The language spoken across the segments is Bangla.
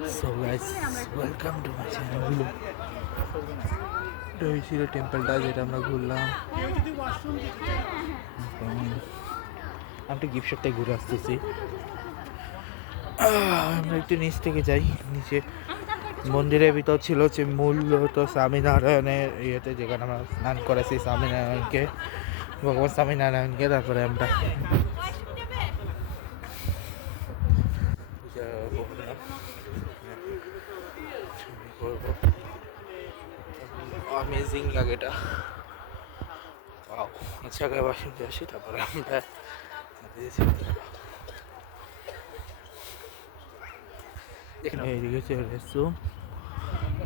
So guys, welcome to my channel. এটা হয়েছিল টেম্পলটা যেটা আমরা ঘুরলাম। আমি গিফট শপ থেকে ঘুরে আসতেছি। আমরা একটু নিচ থেকে যাই। নিচে মন্দিরের ভিতর ছিল হচ্ছে মূলত স্বামীনারায়ণের ইয়েতে, যেখানে আমরা স্নান করেছি স্বামীনারায়ণকে, ভগবান স্বামীনারায়ণকে। তারপরে আমরা অ্যামেজিং লাগে এটা। আচ্ছা আগে বাসন্তী আসি, তারপরে আমরা এইদিকে চলে এসছো।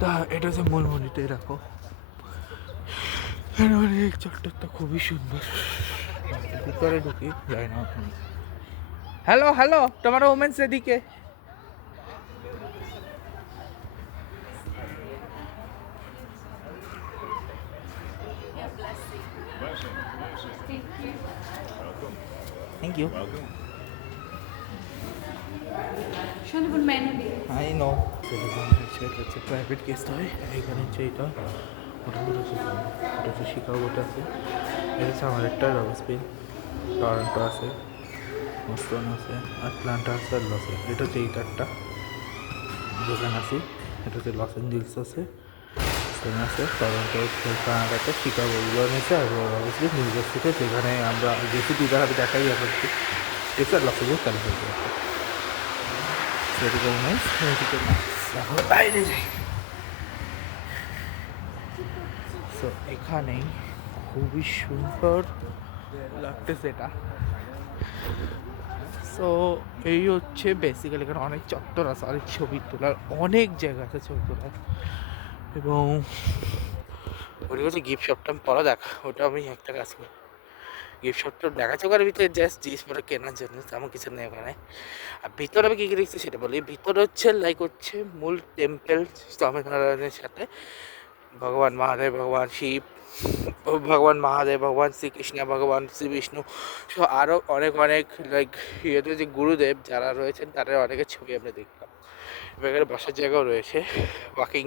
তা এটা হচ্ছে মূল মন্দিরটাই রাখো। অনেক চট্টরটা খুবই সুন্দর। ভিতরে ঢুকি যাই না। হ্যালো হ্যালো, তোমার ওমেন্স এদিকে। Thank you. I know. এটা হচ্ছে প্রাইভেট গেস্ট হয় এখানে। হচ্ছে এটা মোটামুটি এটা হচ্ছে শিকাগোটা আছে। এটা হচ্ছে আমার একটা রবিসপিন, টরন্টো আছে, মস্কোন আছে, আটলান্টা আছে, আর লস এঞ্জেলস। এটা হচ্ছে এইটারটা যেখানে আছি। এটা হচ্ছে লস এঞ্জেলস আছে, স্পেন আছে, টরন্টো কানাডাতে, শিকাগো এগুলো নিয়েছে। আর অবভিয়াসলি নিউ জার্সিতে, যেখানে আমরা গেছি দুইবার আমি দেখাই এখন দেখছি। আর লস এঞ্জেলস ক্যালিফোর্নিয়া আছে। সেদিকে উমেন্স, এদিকে এখন বাইরে যাই। সো এখানেই খুবই সুন্দর লাগতেছে এটা। সো এই হচ্ছে বেসিক্যালি এখানে অনেক চত্বর আছে, অনেক ছবি তোলার অনেক জায়গা আছে ছবি তোলার। এবং ওটা হচ্ছে গিফট শপটা পরে দেখা, ওটা আমি একটা কাজ করি। গিফট শপটা দেখা চোখার ভিতরে জাস্ট জিনিসপত্র কেনার জন্য, তেমন কিছু নেই ওখানে। আর ভিতরে আমি কী কী দেখছি সেটা বলি। ভিতরে হচ্ছে লাইক হচ্ছে মূল টেম্পল স্বামীনারায়ণের সাথে ভগবান মহাদেব, ভগবান শিব, ভগবান মহাদেব, ভগবান শ্রীকৃষ্ণ, ভগবান শ্রী বিষ্ণু সহ আরও অনেক অনেক লাইক ইয়েতে যে গুরুদেব যারা রয়েছেন তাদের অনেকের ছবি আমরা দেখলাম। এখানে বসার জায়গাও রয়েছে, ওয়াকিং।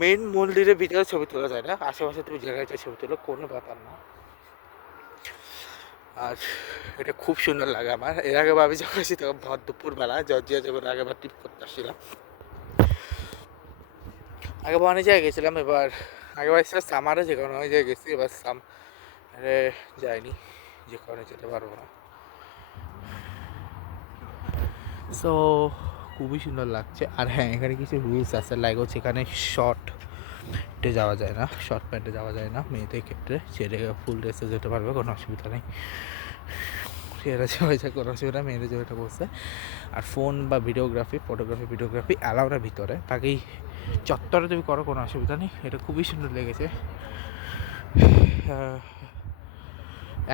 মেন মন্দিরের ভিতরে ছবি তোলা যায় না, আশেপাশে তুমি জায়গায় ছবি তোলো, কোনো ব্যাপার না। আর এটা খুব সুন্দর লাগে আমার। এর আগে আমি যখন আসি তখন ভর দুপুরবেলা জর্জিয়া যখন আগেবার ট্রিপ করতে আসছিলাম, আগেবার অনেক জায়গায় গেছিলাম। এবার আগেবার এসেছিলাম সামারে, যে কারণে অনেক জায়গায় গেছি। এবার সামারে যাইনি, যে কারণে যেতে পারবো না। সো খুবই সুন্দর লাগছে। আর হ্যাঁ, এখানে কিছু রুলস আছে, লাইক হচ্ছে এখানে শর্টে যাওয়া যায় না, শর্ট প্যান্টে যাওয়া যায় না মেয়েদের ক্ষেত্রে। ছেলে ফুল ড্রেসে যেতে পারবে, কোনো অসুবিধা নেই। ছেলেরা যাওয়া যায়, কোনো অসুবিধা, মেয়েদের যেটা বলছে। আর ফোন বা ফটোগ্রাফি অ্যালাউ না ভিতরে, বাকি চত্বরে তুমি করো, কোনো অসুবিধা নেই। এটা খুবই সুন্দর লেগেছে।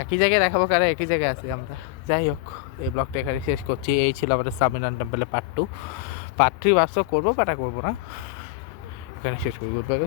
একই জায়গায় দেখাবো, কারণ একই জায়গায় আছি আমরা। যাই হোক, এই ব্লগটা এখানে শেষ করছি। এই ছিল আমাদের স্বামীনারায়ণ টেম্পলে পার্ট 2। পার্ট 3 বাস্তব করবো, বাট করবো না, এখানে শেষ করি। Good bye.